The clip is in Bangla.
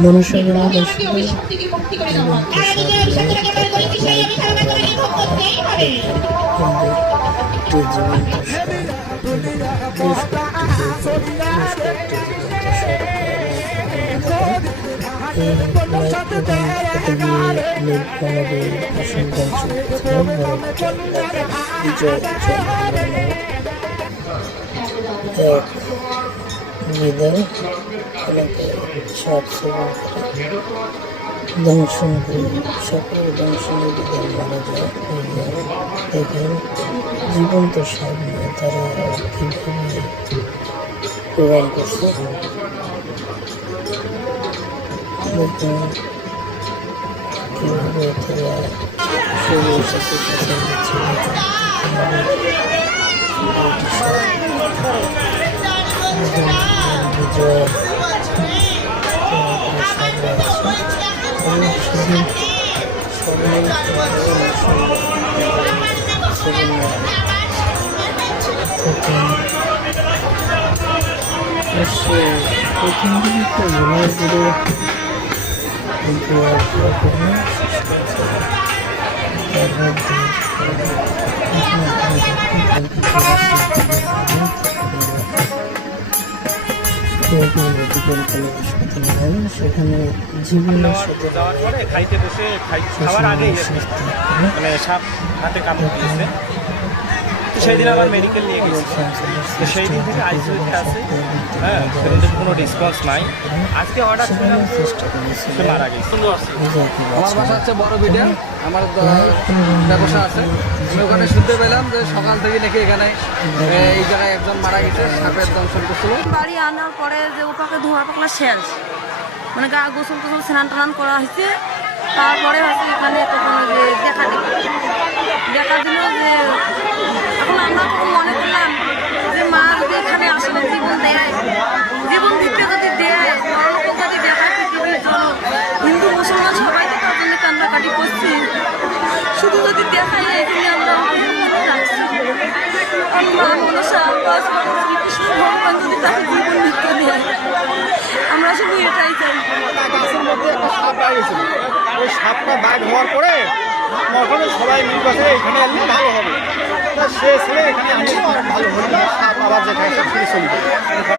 মনুষ্যগণ বিদায় আমাকে সব সেবা দংশন করে সকল দংশনের বিধান মারা যায়। দেখেন জীবন্ত সামনে তারা কীভাবে প্রদান করছে। দেখেন কীভাবে তারা শরীরের সাথে কথা দিচ্ছে। বিজয় প্রথম দিকে তো মনে করে কিন্তু সেখানে জীবনের সাথে যাওয়ার পরে খাইতে বসে খাওয়ার আগেই মানে সাপ হাতে কামড় দিয়েছে। তো সেই দিন আবার মেডিকেল নিয়ে গেছি। তো সেই দিন থেকে আইসিইউতে আছে। হ্যাঁ, কোনো রেসপন্স নাই। আজকে অর্ডার করলাম, সে মারা গেছে। আমার বাসা হচ্ছে বড় বিটা, আমার ব্যবসা আছে। আমি ওখানে শুনতে পেলাম যে সকাল থেকে নাকি এখানে এই জায়গায় একজন মারা গেছে, সাপের দংশন করছিল। বাড়ি আনার পরে যে ওপাকে ধোয়া পাকলা শেষ, মানে গা গোসল টোসল স্নান টান করা হয়েছে। তারপরে হচ্ছে এখানে তখন যে দেখা দিল যে এখন আমরা তখন মনে করলাম যে মা যদি এখানে আসলে জীবন দেয়, জীবন দিতে যদি দেয়, যদি দেখায় পৃথিবীর জন্য হিন্দু মুসলমান সবাই তো তার জন্য কান্নাকাটি করছি। শুধু যদি দেখায় এখানে আমরা রাখছি মা মনসা শ্রীকৃষ্ণ ভগবান যদি তাকে জীবন দিতে দেয়, আমরা শুধু এটাই চাই। গাছের মধ্যে একটা সাপ বাইরে গেছিল। ওই সাপটা বাইর হওয়ার পরে তখন সবাই মিল বসে এখানে আসলে ভালো হবে। সে ছেলে এখানে আসলে ভালো হবে, সাপ আবার যেখানে ফিরে চলবে।